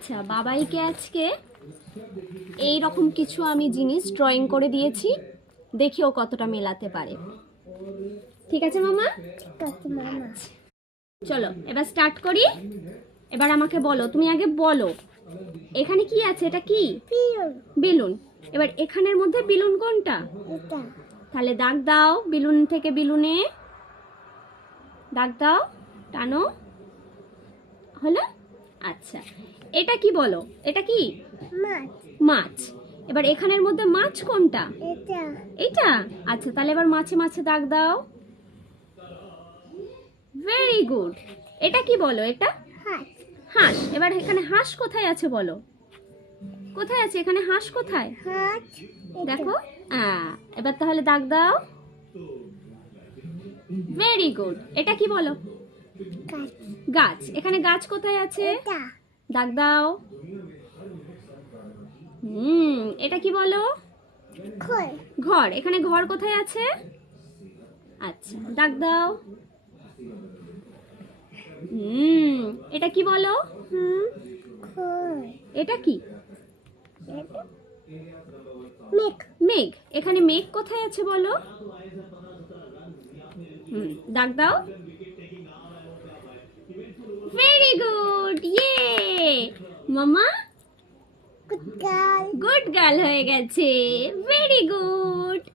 আচ্ছা, বাবাইকে আজকে এই রকম কিছু আমি জিনিস ড্রয়িং করে দিয়েছি, দেখি ও কতটা মেলাতে পারে। ঠিক আছে মামা? চলো এবার স্টার্ট করি। এবার আমাকে বলো, তুমি আগে বলো এখানে কি আছে, এটা কি? বেলুন। এবার এখানের মধ্যে বেলুন কোনটা? তাহলে দাগ দাও, বেলুন থেকে বেলুনে দাগ দাও, টানো, হলো? আচ্ছা, এটা কি বলো, এটা কি? মাছ। এবার এখানের মধ্যে মাছ কোনটা? এটা। আচ্ছা, তাহলে এবার মাছে মাছে দাগ দাও। Very good. এটা কি বলো? এটা হাঁস। এবার এখানে হাঁস কোথায় আছে বলো? কোথায় আছে এখানে হাঁস? কোথায় দেখো? এবার তাহলে দাগ দাও। Very good. এটা কি বলো? গাছ। এখানে গাছ কোথায় আছে? দাগ দাও। এটা কি বলো? ঘর। এখানে ঘর কোথায় আছে? আচ্ছা, দাগ দাও। এটা কি বলো? এটা কি? মেঘ। এখানে মেঘ কোথায় আছে বলো? দাগ দাও। ভেরি গুড, ইয়ে মামা গুড গার্ল হয়ে গেছে। Very good.